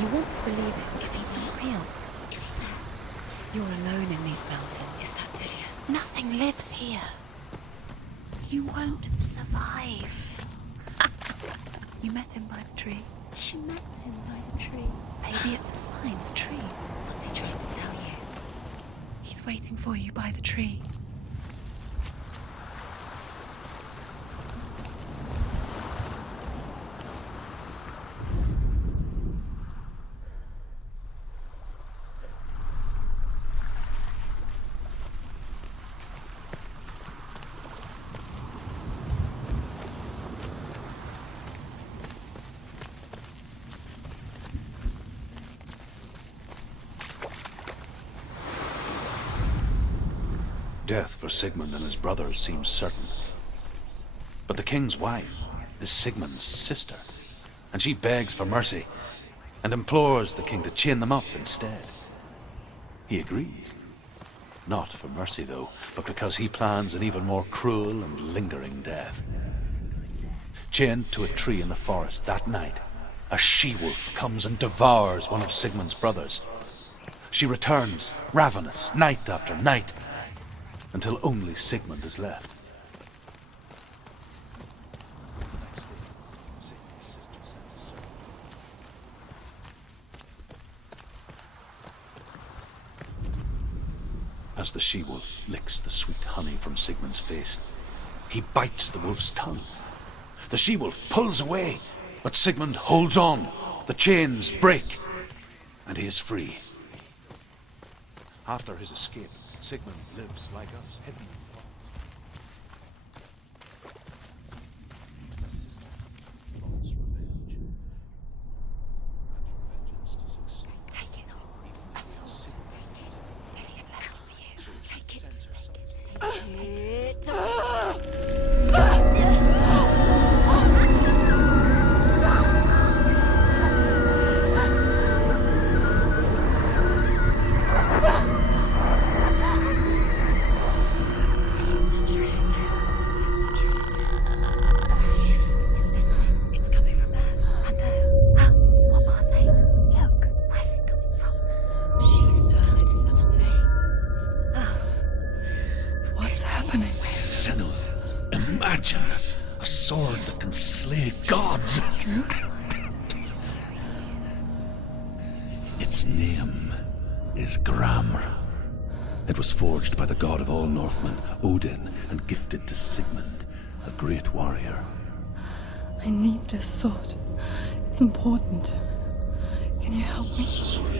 You want to believe it. Is he not real? Is he there? You're alone in these mountains. Is that Delia? Nothing lives here. You won't survive. You met him by the tree. She met him by the tree. Maybe it's a sign, the tree. What's he trying to tell you? He's waiting for you by the tree. Death for Sigmund and his brothers seems certain. But the king's wife is Sigmund's sister, and she begs for mercy and implores the king to chain them up instead. He agrees. Not for mercy, though, but because he plans an even more cruel and lingering death. Chained to a tree in the forest that night, a she-wolf comes and devours one of Sigmund's brothers. She returns, ravenous, night after night, until only Sigmund is left. As the she-wolf licks the sweet honey from Sigmund's face, he bites the wolf's tongue. The she-wolf pulls away, but Sigmund holds on. The chains break, and he is free. After his escape, Sigmund lives like us, hidden. Take it. A sword. Take it. Delia left it for you. Take it. Take it. Imagine a sword that can slay gods. Its name is Gramr. It was forged by the god of all Northmen, Odin, and gifted to Sigmund, a great warrior. I need this sword. It's important. Can you help me?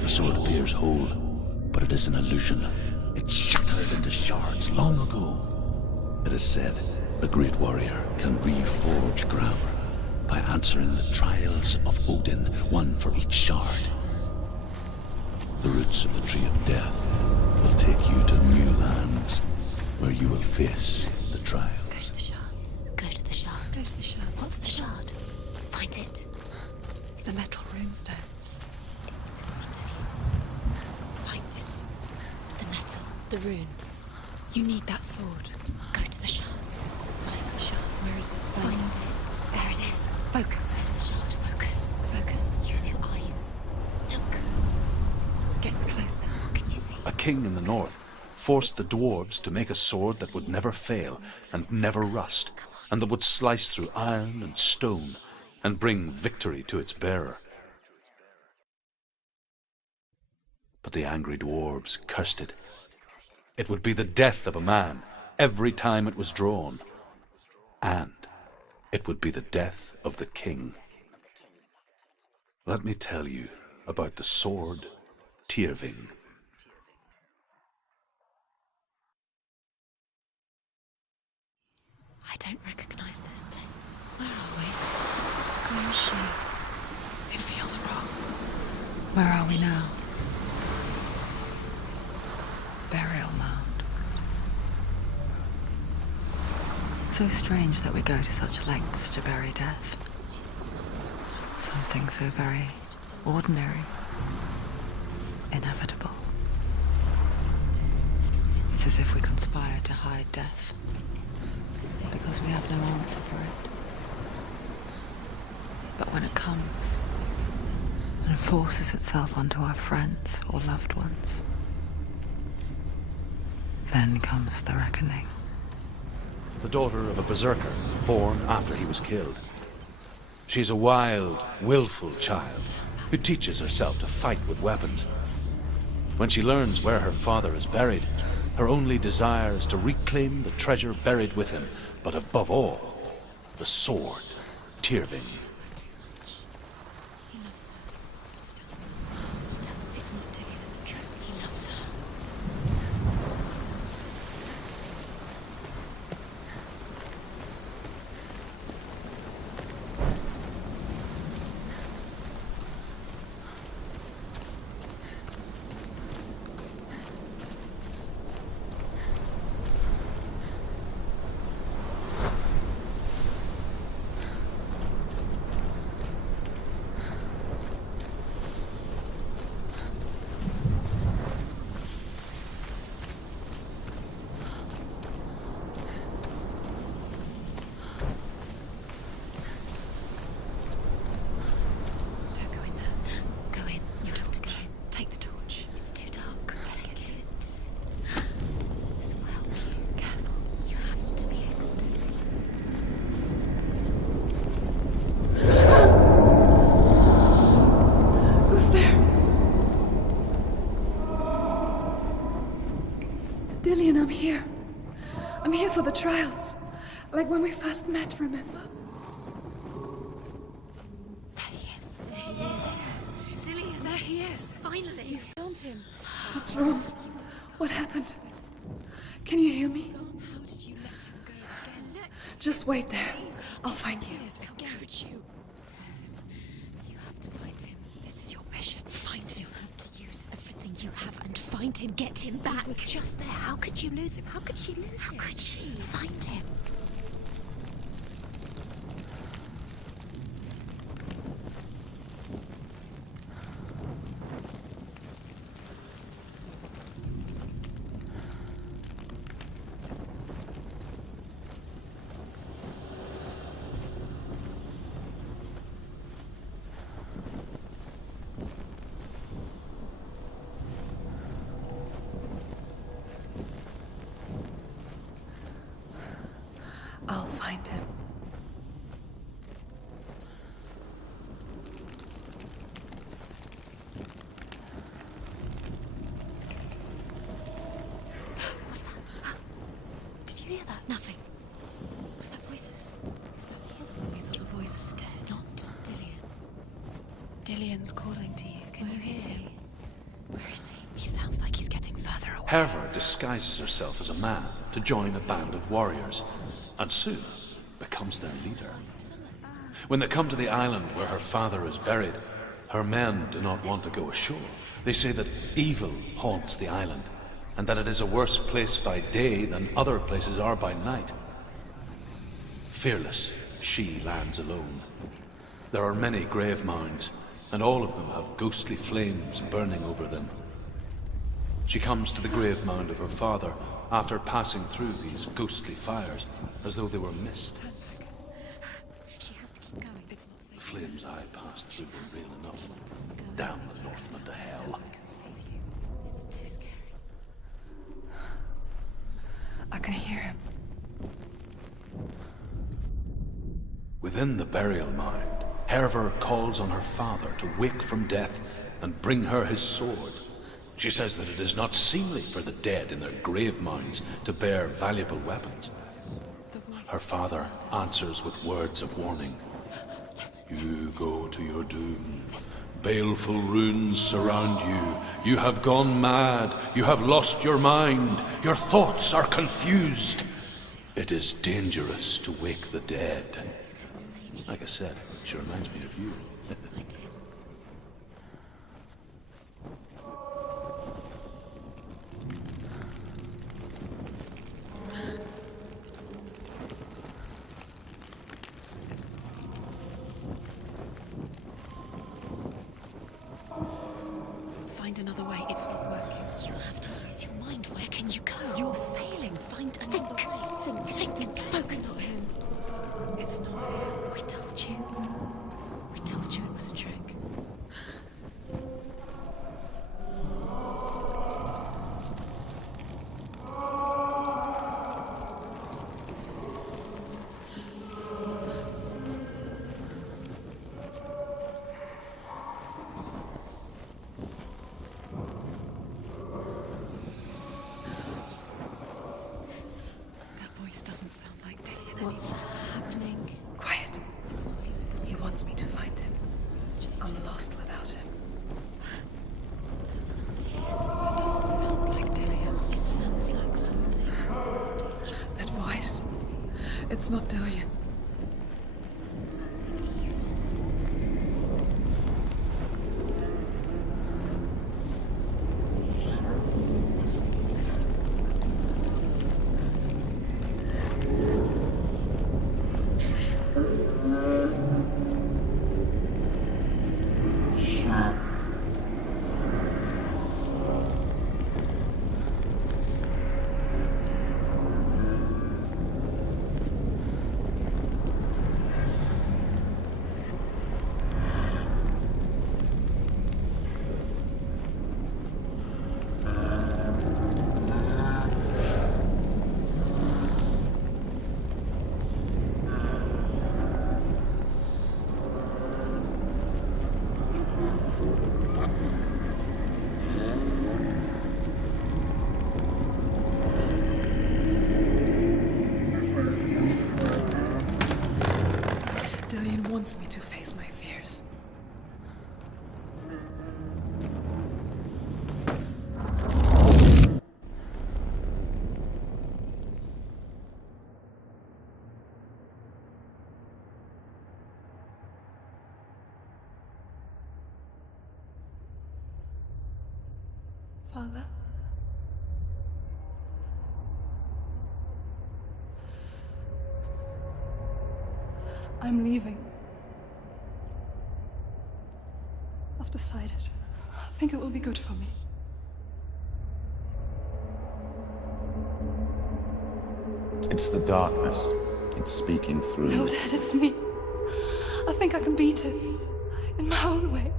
The sword appears whole, but it is an illusion. It shattered into shards long ago. It is said a great warrior can reforge Gramr by answering the trials of Odin, one for each shard. The roots of the Tree of Death will take you to new lands where you will face the trials. Go to the shards. Go to the shard. Go to the shards. What's the shard? Find it. It's the metal runestones. It's in front of you. Find it. The metal. The runes. You need that sword. Go to the shard. Find the shard. Where is it? Find it. There it is. Focus. Where's the shard? Focus. Focus. Use your eyes. Look. Get closer. What can you see? A king in the north forced the dwarves to make a sword that would never fail and never rust, and that would slice through iron and stone and bring victory to its bearer. But the angry dwarves cursed it. It would be the death of a man every time it was drawn, and it would be the death of the king. Let me tell you about the sword Tyrving. I don't recognize this place. Where are we? Where is she? It feels wrong. Where are we now? Burial mound. So strange that we go to such lengths to bury death. Something so very ordinary, inevitable. It's as if we conspire to hide death, because we have no answer for it. But when it comes, and forces itself onto our friends or loved ones. Then comes the reckoning. The daughter of a berserker, born after he was killed. She's a wild, willful child who teaches herself to fight with weapons. When she learns where her father is buried, her only desire is to reclaim the treasure buried with him, but above all, the sword, Tyrving. He loves her. It's not taking it as a trick. He loves her. Dillian, I'm here. I'm here for the trials. Like when we first met, remember? There he is. There he is. Dillian, there he is. Finally. You found him. What's wrong? What happened? Can you hear me? How did you let him go again? Just wait there. I'll find you. How could you? You have to find him. This is your mission. Find him. You have to use everything you have and find him. Get him back. He was just there. How could you lose him? How could she lose him? How could she? Find him. I'll find him. What was that? Did you hear that? Nothing. Was that voices? Is that his voice or the voice of the dead? Not Dillian. Dillian's calling to you. Can you hear him? Where is he? He sounds like he's getting further away. Herva disguises herself as a man to join a band of warriors, and soon becomes their leader. When they come to the island where her father is buried, her men do not want to go ashore. They say that evil haunts the island, and that it is a worse place by day than other places are by night. Fearless, she lands alone. There are many grave mounds, and all of them have ghostly flames burning over them. She comes to the grave mound of her father after passing through these ghostly fires, as though they were mist. She has to keep going. It's not safe. The flames I passed through were real enough. Damn the Northmen to hell. I can save you. It's too scary. I can hear him. Within the burial mound, Herva calls on her father to wake from death and bring her his sword. She says that it is not seemly for the dead in their grave mounds to bear valuable weapons. Her father answers with words of warning. You go to your doom. Baleful runes surround you. You have gone mad. You have lost your mind. Your thoughts are confused. It is dangerous to wake the dead. Like I said, she reminds me of you. Find him. Find another way. It's not working. You have to use your mind. Where can you go? You're failing. Find another way. Think. Focus. It's not him. It's not him. We told you. We told you it was a trick. What's happening? Quiet. It's not even. He wants me to find him. I'm lost without him. That's not Dillian. That doesn't sound like Dillian. It sounds like something. That voice. It's not Dillian. Something evil. Dillian wants me to face my fears. Father? I'm leaving. I've decided. I think it will be good for me. It's the darkness. It's speaking through No, you. Dad, it's me. I think I can beat it. In my own way.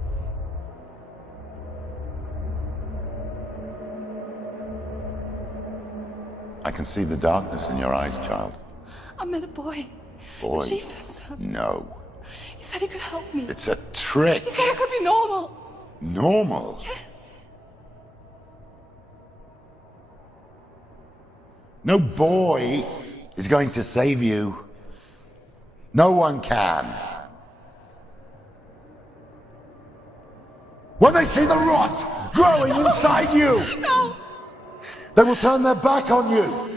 I can see the darkness in your eyes, child. I met a boy. Boy. The chieftain's son. No. He said he could help me. It's a trick. He said I could be normal. Normal. Yes. No boy is going to save you. No one can. When they see the rot growing inside you, No! they will turn their back on you.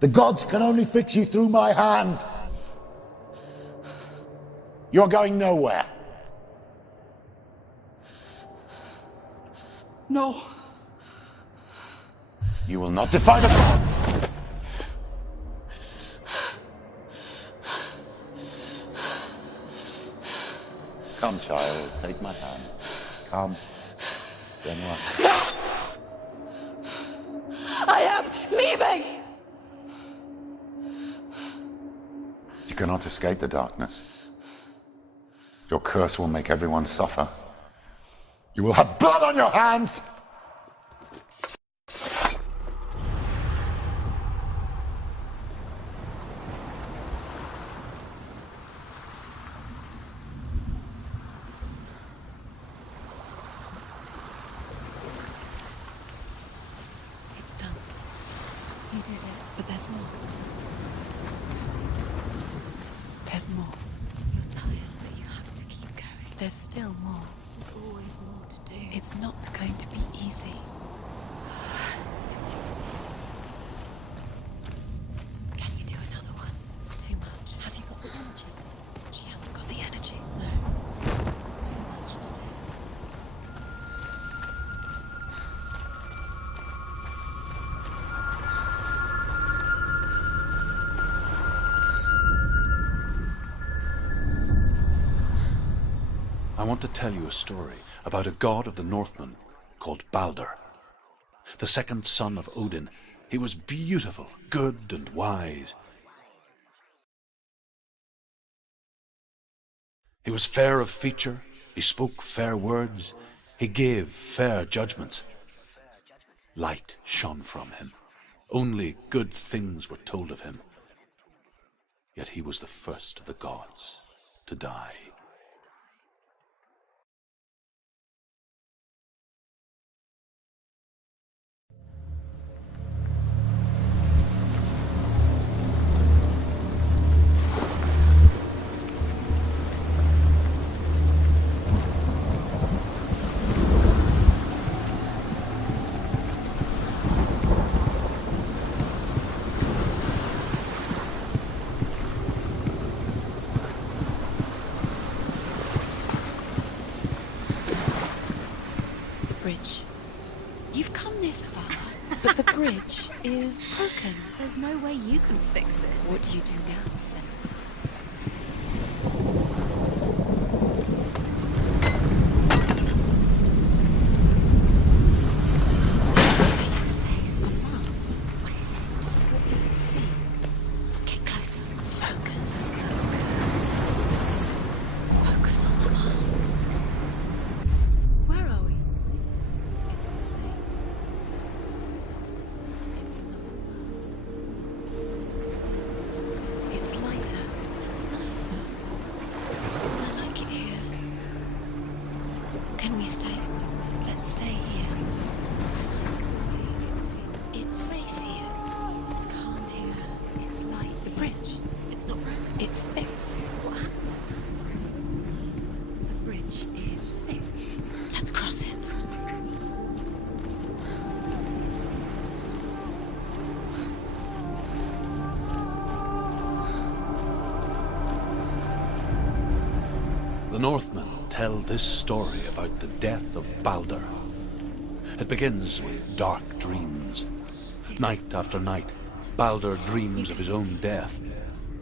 The gods can only fix you through my hand. You're going nowhere. No. You will not defy the gods. Come, child, take my hand. Come. Senua. I am leaving! You cannot escape the darkness. Your curse will make everyone suffer. You will have blood on your hands! It's done. You did it, but there's more. There's more. You're tired, but you have to keep going. There's still more. There's always more to do. It's not going to be easy. Can you do another one? It's too much. Have you got the energy? She hasn't got the energy. No. Too much to do. I want to tell you a story about a god of the Northmen called Balder. The second son of Odin. He was beautiful, good, and wise. He was fair of feature, he spoke fair words, he gave fair judgments. Light shone from him. Only good things were told of him. Yet he was the first of the gods to die. is broken. There's no way you can fix it. What do you do now, Senua? What is it? What does it see? Get closer. Focus. Focus. Focus on the Mars. Where are we? What is this? It's the same. It's another world. It's lighter. It's nicer. I like it here. Can we stay? Let's stay here. It's safe here. It's calm here. It's light. The bridge. It's not broken. It's fixed. What happened? The bridge is fixed. Let's cross it. The Northmen tell this story about the death of Baldur. It begins with dark dreams. Night after night, Baldur dreams of his own death,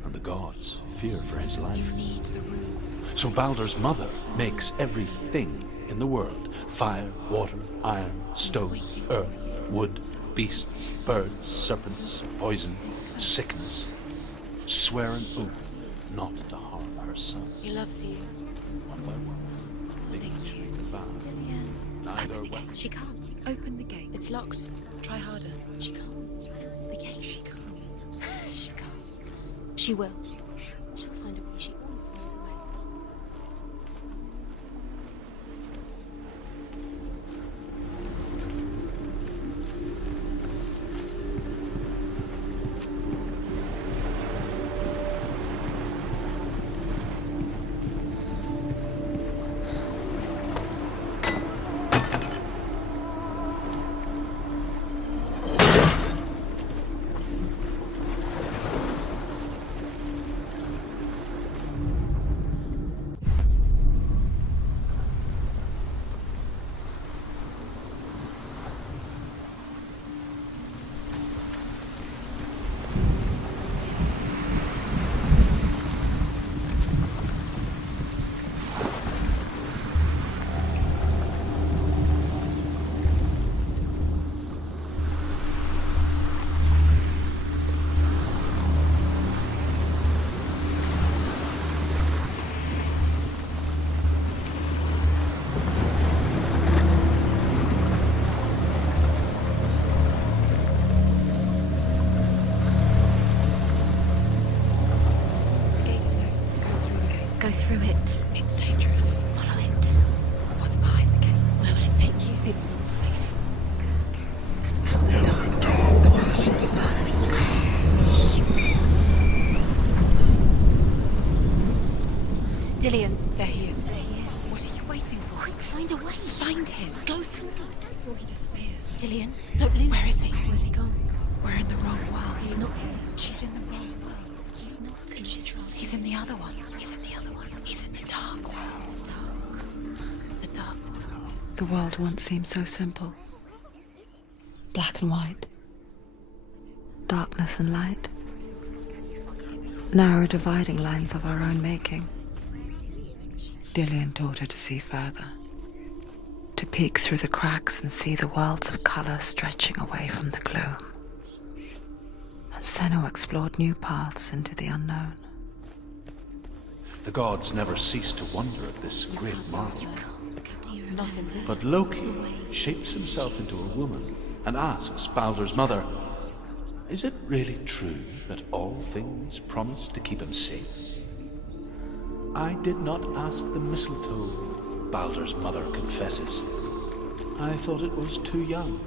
and the gods fear for his life. Need the runes to So Baldur's mother makes everything in the world: fire, water, iron, stone, earth, wood, beasts, birds, serpents, poison, sickness, swear an oath not to harm her son. He loves you. One by one, they each devour. Neither Open the weapon. gate. She can't. Open the gate. It's locked. Try harder. She can't. The gate. She can't. She can't. She will. She'll find a way. She always finds a way. Go through it. It's dangerous. Follow it. What's behind the gate? Where will it take you? It's not safe. Dillian. There he is. There he is. What are you waiting for? Quick, find a way. Find him. Go through it before he disappears. Dillian, don't lose him. Where is he? Where's he gone? We're in the wrong world. He's not here. She's in the wrong world. He's not in this world. He's in the other one. He's in the other one. He's in the dark world. The dark. The dark world. The world once seemed so simple. Black and white. Darkness and light. Narrow dividing lines of our own making. Dillian taught her to see further. To peek through the cracks and see the worlds of colour stretching away from the gloom. And Senua explored new paths into the unknown. The gods never cease to wonder at this great marvel. Not in this. But Loki shapes himself into a woman and asks Baldur's mother, is it really true that all things promise to keep him safe? I did not ask the mistletoe, Baldur's mother confesses. I thought it was too young.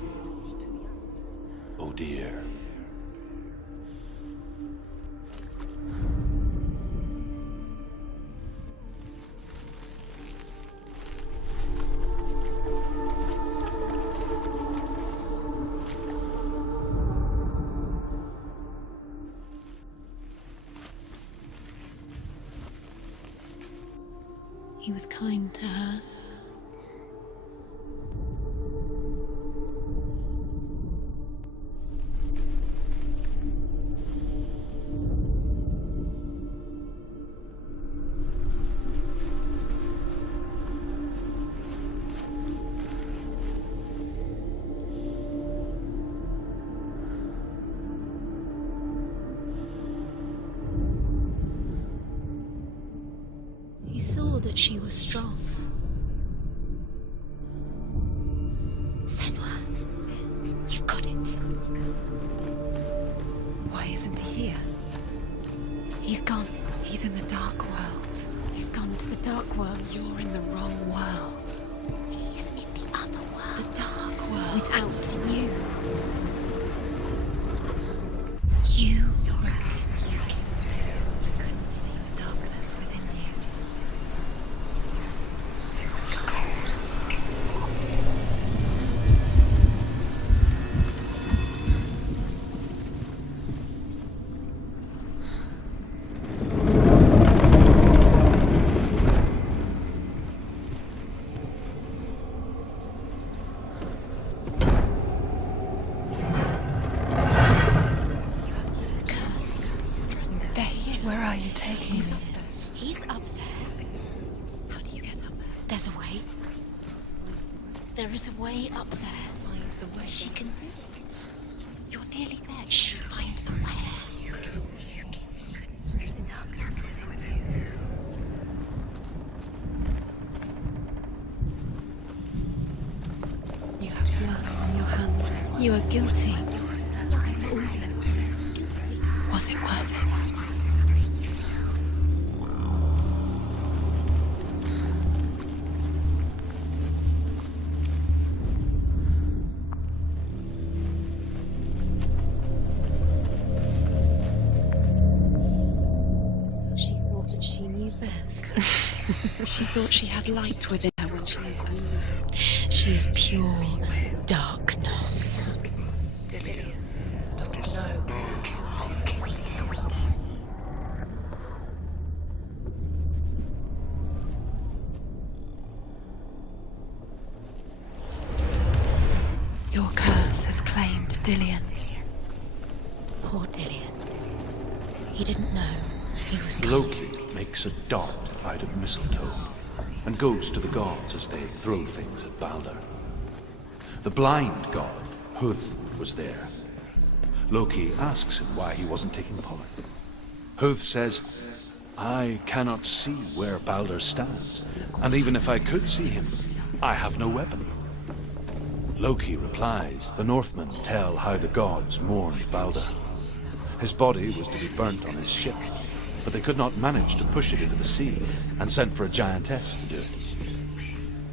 Oh dear. He was kind to her. You saw that she was strong. Senua, you've got it. Why isn't he here? He's gone. He's in the dark world. He's gone to the dark world. You're in the wrong world. He's in the other world. The dark world. Without you. You reckon you can. I couldn't see the darkness within you. Where are you taking me? He's up there. How do you get up there? There's a way. There is a way up there. Find the way. She can do it. You're nearly there. She find the way. You have blood on your hands. You are guilty. Was it worth it? She thought that she knew best. She thought she had light within her when she was angry. She is pure darkness. Doesn't know. Your curse has claimed Dillion. Poor Dillion. He didn't know he was coming. Loki makes a dart out of mistletoe and goes to the gods as they throw things at Balder. The blind god, Huth, was there. Loki asks him why he wasn't taking part. Huth says, I cannot see where Balder stands, and even if I could see him, I have no weapon. Loki replies, the Northmen tell how the gods mourned Balder. His body was to be burnt on his ship, but they could not manage to push it into the sea, and sent for a giantess to do it.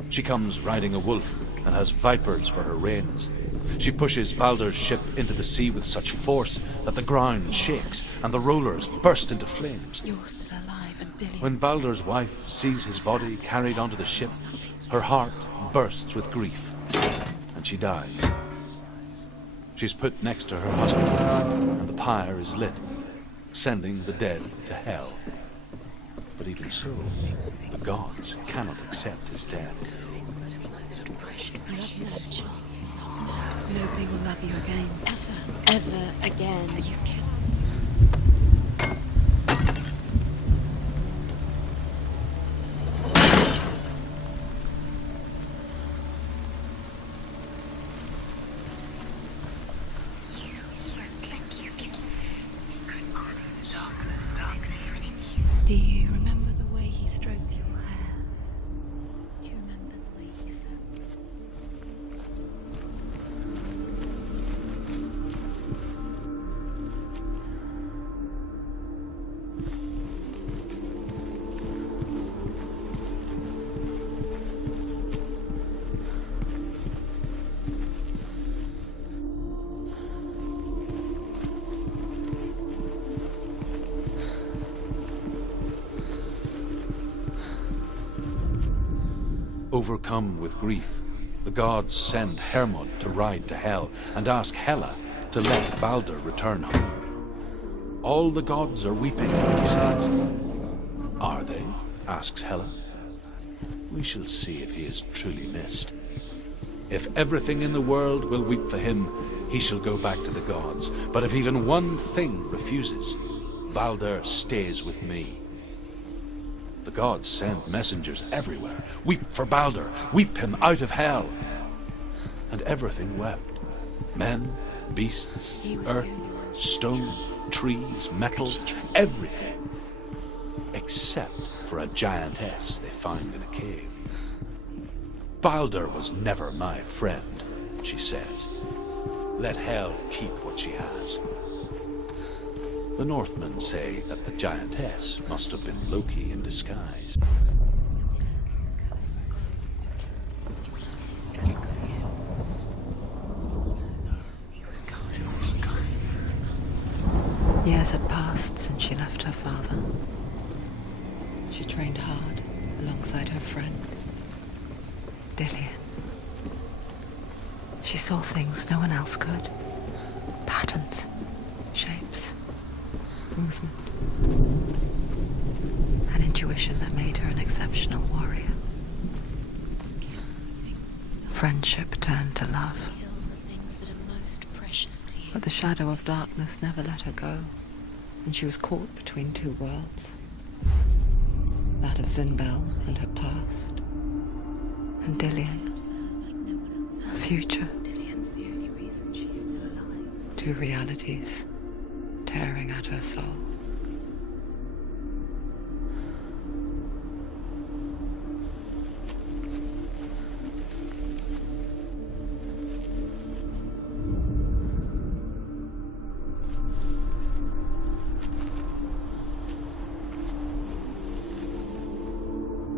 She comes riding a wolf and has vipers for her reins. She pushes Balder's ship into the sea with such force that the ground shakes and the rollers burst into flames. You're still alive and Dillion. When Balder's wife sees his body carried onto the ship, her heart bursts with grief, and she dies. She's put next to her husband, and the pyre is lit, sending the dead to hell. But even so, the gods cannot accept his death. You have no chance. Nobody will love you again. Ever again. You can. Do you remember the way he stroked your hair? Do you remember the way you felt? Overcome with grief, the gods send Hermod to ride to Hell and ask Hela to let Balder return home. All the gods are weeping, he says. Are they? Asks Hela. We shall see if he is truly missed. If everything in the world will weep for him, he shall go back to the gods. But if even one thing refuses, Balder stays with me. The gods send messengers everywhere. Weep for Balder, weep him out of hell. And everything wept. Men, beasts, earth, stone, trees, metal, everything. Except for a giantess they find in a cave. Balder was never my friend, she says. Let Hel keep what she has. The Northmen say that the giantess must have been Loki in disguise. Years had passed since she left her father. She trained hard alongside her friend, Dillian. She saw things no one else could. Patterns, shapes, movement. An intuition that made her an exceptional warrior. Friendship turned to love. Kill the things that are most precious to you. But the shadow of darkness never let her go, and she was caught between two worlds. That of Zinbel and her past, and Dillian, her future. Dillian's the only reason she's still alive. Two realities tearing at her soul.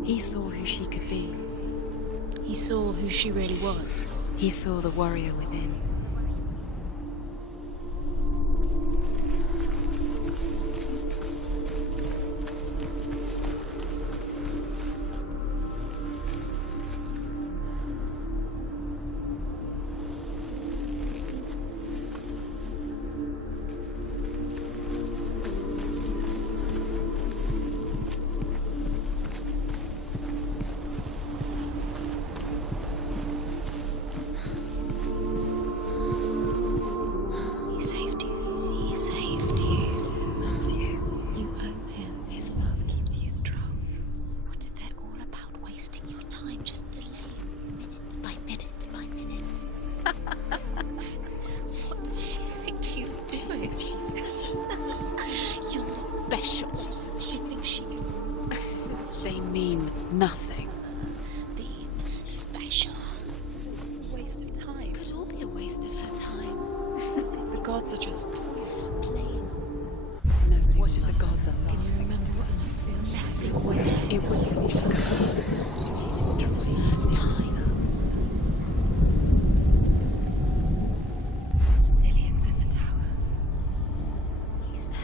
He saw who she could be. He saw who she really was. He saw the warrior within. Nothing. Being special. Waste of time. Could all be a waste of her time. What if the gods are just Playing. What if the gods are Can you remember what love feels like? Messing with it. It would be She destroys us time. Dillian's in the tower. He's there.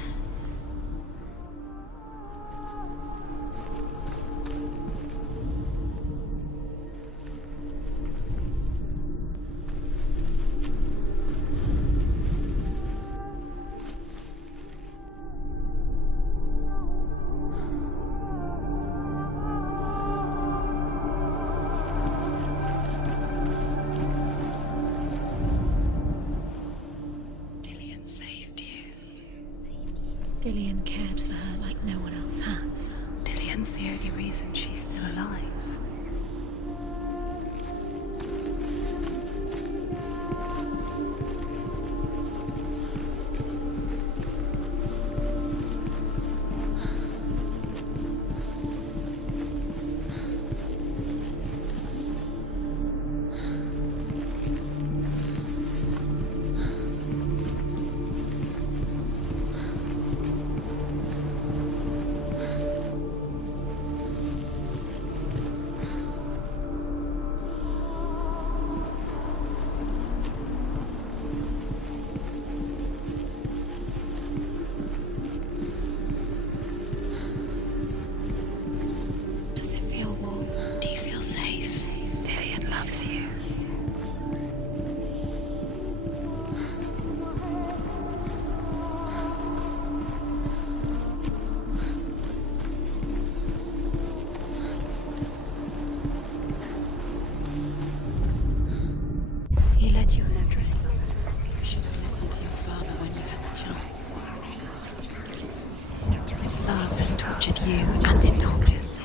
Dillian cared for her like no one else has. Dillian's the only reason she's still alive. Does it feel warm? Do you feel safe? Dillian loves you. He led you astray. You should have listened to your father when you had the chance. Why didn't you listen to him? His love has tortured you, and it tortures Dillian.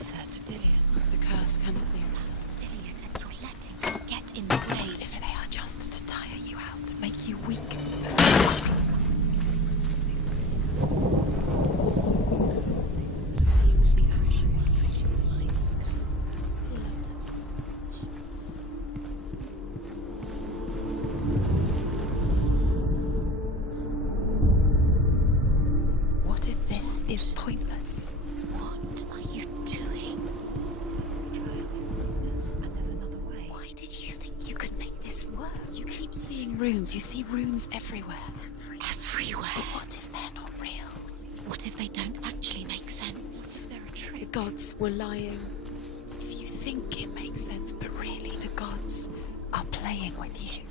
closer to Dillian. The curse cannot be allowed. Dillian, and you're letting us get in the way. If they are just to tire you out, make you weak. He was the ocean which lies. He loved us. What if this is pointless? What are you doing? And there's another way. Why did you think you could make this work? You keep seeing runes. You see runes everywhere. Everywhere. But what if they're not real? What if they don't actually make sense? If they're a The trick? gods were lying. If you think it makes sense, but really the gods are playing with you.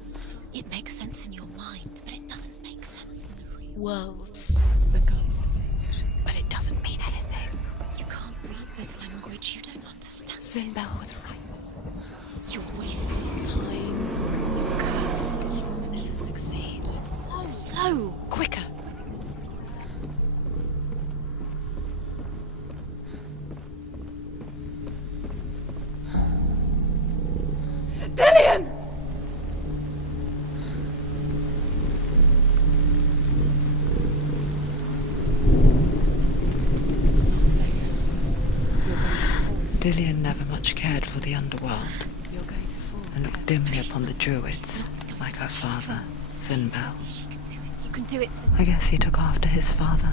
It makes sense in your mind, but it doesn't make sense in the real world. The gods, but it doesn't mean anything. You can't read this language. You don't understand. Sinbel was right. You're wasting time. You're cursed. You'll never succeed. Slow, quicker. Dillian! It's not safe. You're going to fall. Dillian never much cared for the underworld You're going to fall. and looked dimly upon the druids, like her father, Sinbel. She can do it. You can do it. I guess he took after his father,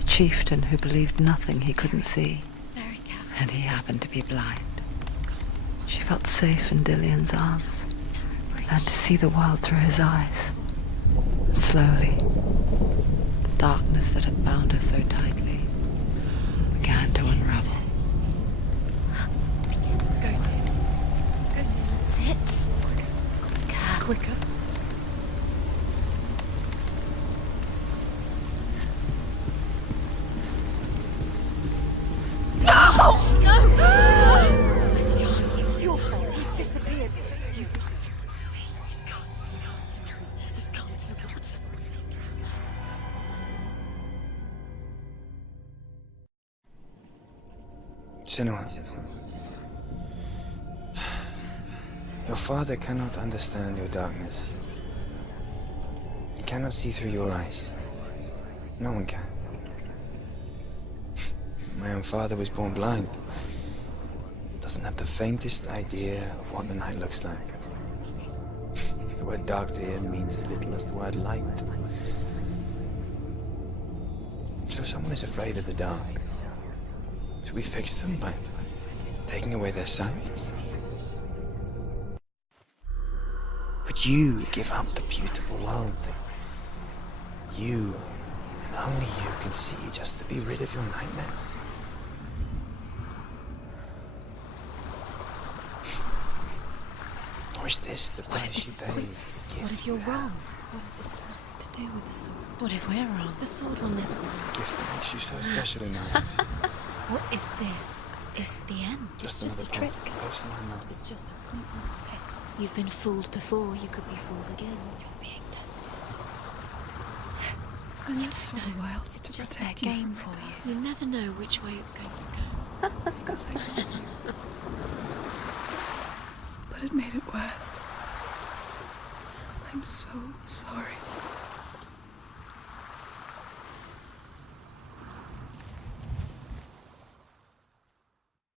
a chieftain who believed nothing he couldn't see, Very careful. and he happened to be blind. She felt safe in Dillian's arms, learned to see the world through his eyes. And slowly, the darkness that had bound her so tightly began to unravel. Go to him. That's it. Quicker. Quicker. Where's he gone? It's your fault. He's disappeared. You've lost him to the sea. He's gone. You've lost him to the water. He's gone to the water. He's drowned. Senua, your father cannot understand your darkness. He cannot see through your eyes. No one can. My own father was born blind. Doesn't have the faintest idea of what the night looks like. The word dark to him means as little as the word light. So someone is afraid of the dark. Should we fix them by taking away their sight? Would you give up the beautiful world that you and only you can see just to be rid of your nightmares? Or is this the What if price this you is pay? pointless? Gift What if you you're have, wrong? What if this has nothing to do with the sword? What if we're wrong? The sword will never be a gift that makes you so special in life. What if this is the end? Just just another a trick. part of the person I know. It's just a pointless test. You've been fooled before. You could be fooled again. You're being tested. I'm not for the world It's to just their protect you game from for it. you. You never know which way it's going to go. Because I know. But it made it worse. I'm so sorry.